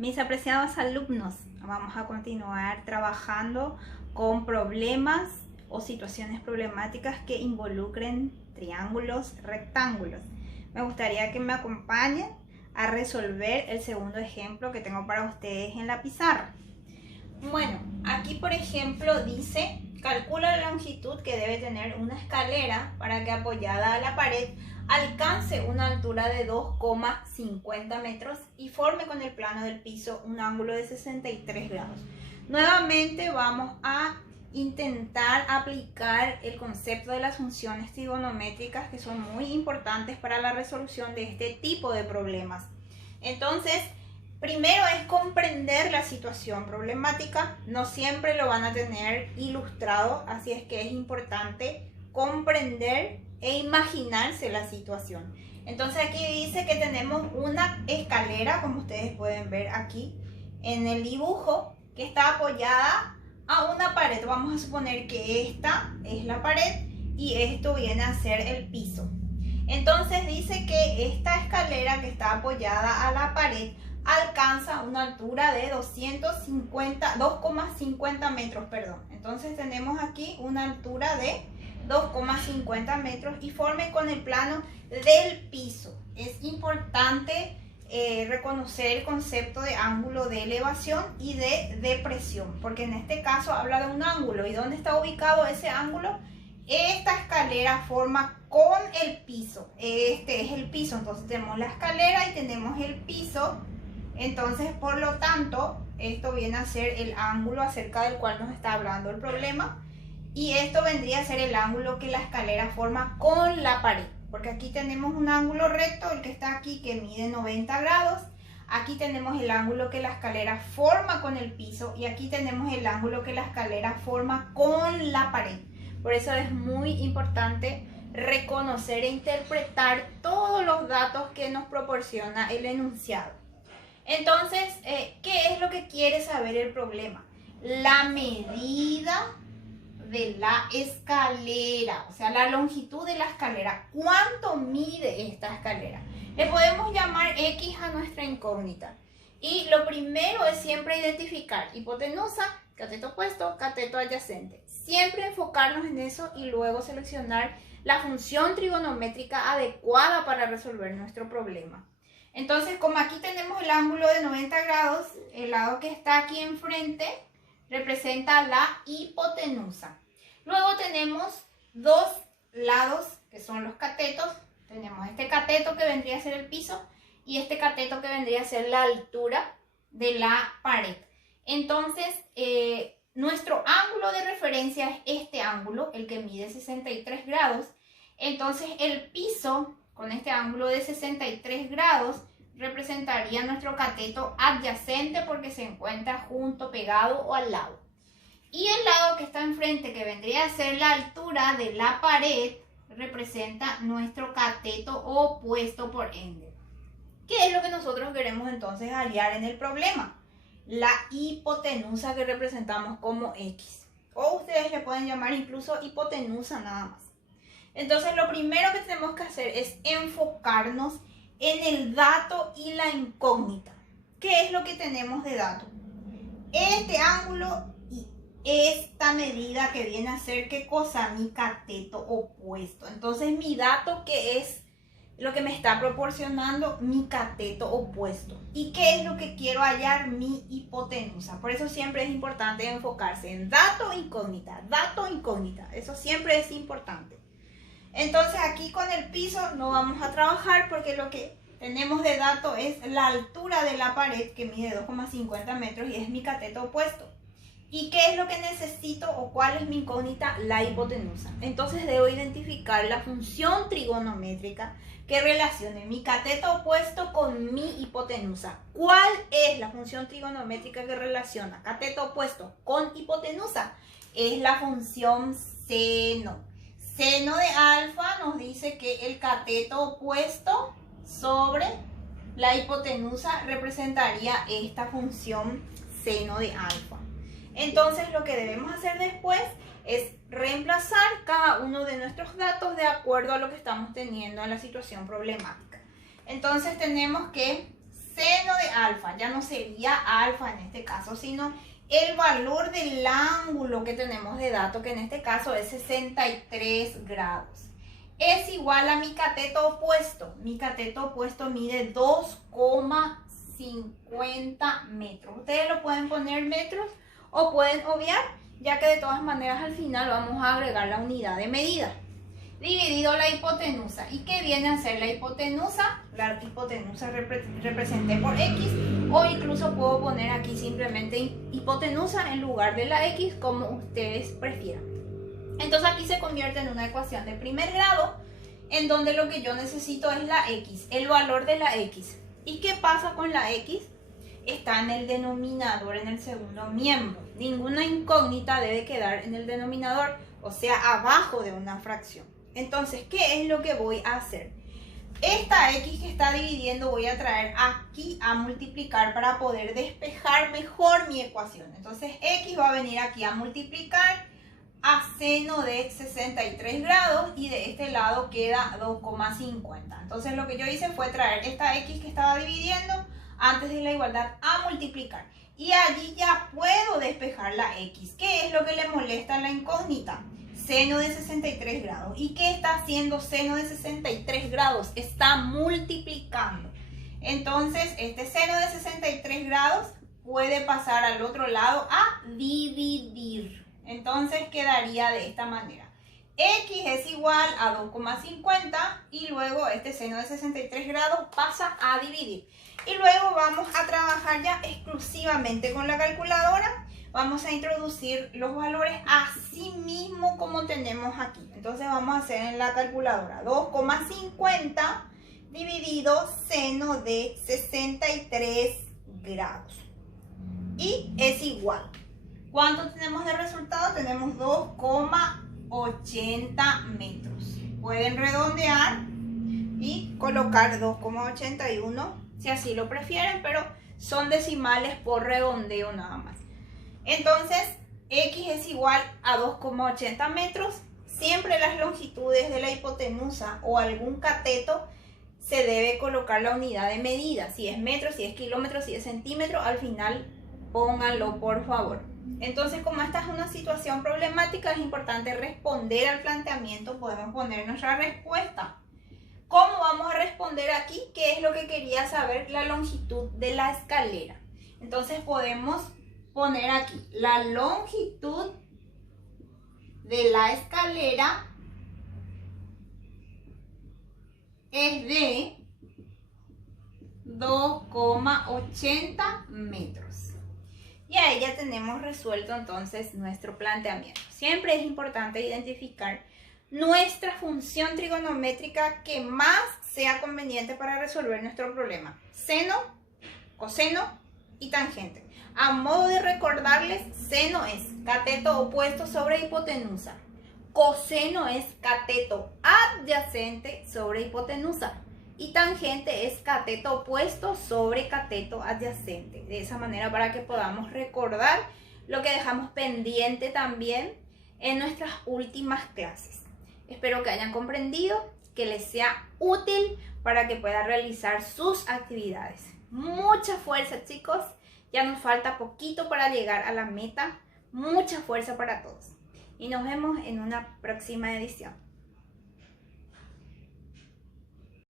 Mis apreciados alumnos, vamos a continuar trabajando con problemas o situaciones problemáticas que involucren triángulos, rectángulos. Me gustaría que me acompañen a resolver el segundo ejemplo que tengo para ustedes en la pizarra. Bueno, aquí por ejemplo dice, calcula la longitud que debe tener una escalera para que apoyada a la pared alcance una altura de 2,50 metros y forme con el plano del piso un ángulo de 63 grados. Nuevamente vamos a intentar aplicar el concepto de las funciones trigonométricas, que son muy importantes para la resolución de este tipo de problemas. Entonces, primero es comprender la situación problemática. No siempre lo van a tener ilustrado, así es que es importante comprender e imaginarse la situación. Entonces aquí dice que tenemos una escalera, como ustedes pueden ver aquí en el dibujo, que está apoyada a una pared. Vamos a suponer que esta es la pared y esto viene a ser el piso. Entonces dice que esta escalera que está apoyada a la pared alcanza una altura de 2,50 metros, perdón. Entonces tenemos aquí una altura de 2,50 metros y forme con el plano del piso. Es importante reconocer el concepto de ángulo de elevación y de depresión, porque en este caso habla de un ángulo. ¿Y dónde está ubicado ese ángulo? Esta escalera forma con el piso. Este es el piso, entonces tenemos la escalera y tenemos el piso. Entonces, por lo tanto, esto viene a ser el ángulo acerca del cual nos está hablando el problema. Y esto vendría a ser el ángulo que la escalera forma con la pared. Porque aquí tenemos un ángulo recto, el que está aquí, que mide 90 grados. Aquí tenemos el ángulo que la escalera forma con el piso. Y aquí tenemos el ángulo que la escalera forma con la pared. Por eso es muy importante reconocer e interpretar todos los datos que nos proporciona el enunciado. Entonces, ¿qué es lo que quiere saber el problema? La medida de la escalera, o sea, la longitud de la escalera. ¿Cuánto mide esta escalera? Le podemos llamar X a nuestra incógnita. Y lo primero es siempre identificar hipotenusa, cateto opuesto, cateto adyacente. Siempre enfocarnos en eso y luego seleccionar la función trigonométrica adecuada para resolver nuestro problema. Entonces, como aquí tenemos el ángulo de 90 grados, el lado que está aquí enfrente representa la hipotenusa. Luego tenemos dos lados que son los catetos. Tenemos este cateto que vendría a ser el piso y este cateto que vendría a ser la altura de la pared. Entonces, nuestro ángulo de referencia es este ángulo, el que mide 63 grados. Entonces, el piso con este ángulo de 63 grados representaría nuestro cateto adyacente porque se encuentra junto, pegado o al lado. Y el lado que está enfrente, que vendría a ser la altura de la pared, representa nuestro cateto opuesto por ende. ¿Qué es lo que nosotros queremos entonces hallar en el problema? La hipotenusa, que representamos como X. O ustedes le pueden llamar incluso hipotenusa nada más. Entonces lo primero que tenemos que hacer es enfocarnos en el dato y la incógnita. ¿Qué es lo que tenemos de dato? Este ángulo y esta medida que viene a ser, ¿qué cosa? Mi cateto opuesto. Entonces mi dato, ¿qué es lo que me está proporcionando? Mi cateto opuesto. ¿Y qué es lo que quiero hallar? Mi hipotenusa. Por eso siempre es importante enfocarse en dato, incógnita, eso siempre es importante. Entonces aquí con el piso no vamos a trabajar porque lo que tenemos de dato es la altura de la pared, que mide 2,50 metros y es mi cateto opuesto. ¿Y qué es lo que necesito o cuál es mi incógnita? La hipotenusa. Entonces debo identificar la función trigonométrica que relacione mi cateto opuesto con mi hipotenusa. ¿Cuál es la función trigonométrica que relaciona cateto opuesto con hipotenusa? Es la función seno. Seno de alfa nos dice que el cateto opuesto sobre la hipotenusa representaría esta función seno de alfa. Entonces lo que debemos hacer después es reemplazar cada uno de nuestros datos de acuerdo a lo que estamos teniendo en la situación problemática. Entonces tenemos que seno de alfa, ya no sería alfa en este caso, sino el valor del ángulo que tenemos de dato, que en este caso es 63 grados. Es igual a mi cateto opuesto. Mi cateto opuesto mide 2,50 metros. Ustedes lo pueden poner metros o pueden obviar, ya que de todas maneras al final vamos a agregar la unidad de medida. Dividido la hipotenusa. ¿Y qué viene a ser la hipotenusa? La hipotenusa representé por X, o incluso puedo poner aquí simplemente hipotenusa en lugar de la X, como ustedes prefieran. Entonces aquí se convierte en una ecuación de primer grado, en donde lo que yo necesito es la X, el valor de la X. ¿Y qué pasa con la X? Está en el denominador, en el segundo miembro. Ninguna incógnita debe quedar en el denominador, o sea, abajo de una fracción. Entonces, ¿qué es lo que voy a hacer? Esta X que está dividiendo voy a traer aquí a multiplicar para poder despejar mejor mi ecuación. Entonces, X va a venir aquí a multiplicar a seno de 63 grados y de este lado queda 2,50. Entonces, lo que yo hice fue traer esta X que estaba dividiendo antes de la igualdad a multiplicar. Y allí ya puedo despejar la X. ¿Qué es lo que le molesta a la incógnita? Seno de 63 grados. ¿Y qué está haciendo seno de 63 grados? Está multiplicando. Entonces, este seno de 63 grados puede pasar al otro lado a dividir. Entonces, quedaría de esta manera. X es igual a 2,50 y luego este seno de 63 grados pasa a dividir. Y luego vamos a trabajar ya exclusivamente con la calculadora. Vamos a introducir los valores así mismo como tenemos aquí. Entonces vamos a hacer en la calculadora 2,50 dividido seno de 63 grados. Y es igual. ¿Cuánto tenemos de resultado? Tenemos 2,80 metros. Pueden redondear y colocar 2,81 si así lo prefieren, pero son decimales por redondeo nada más. Entonces, X es igual a 2,80 metros. Siempre las longitudes de la hipotenusa o algún cateto se debe colocar la unidad de medida. Si es metro, si es kilómetro, si es centímetro, al final pónganlo por favor. Entonces, como esta es una situación problemática, es importante responder al planteamiento. Podemos poner nuestra respuesta. ¿Cómo vamos a responder aquí? ¿Qué es lo que quería saber? La longitud de la escalera. Entonces podemos poner aquí la longitud de la escalera es de 2,80 metros. Y ahí ya tenemos resuelto entonces nuestro planteamiento. Siempre es importante identificar nuestra función trigonométrica que más sea conveniente para resolver nuestro problema. Seno, coseno y tangente. A modo de recordarles, seno es cateto opuesto sobre hipotenusa. Coseno es cateto adyacente sobre hipotenusa. Y tangente es cateto opuesto sobre cateto adyacente. De esa manera, para que podamos recordar lo que dejamos pendiente también en nuestras últimas clases. Espero que hayan comprendido, que les sea útil para que puedan realizar sus actividades. Mucha fuerza, chicos. Ya nos falta poquito para llegar a la meta. Mucha fuerza para todos. Y nos vemos en una próxima edición.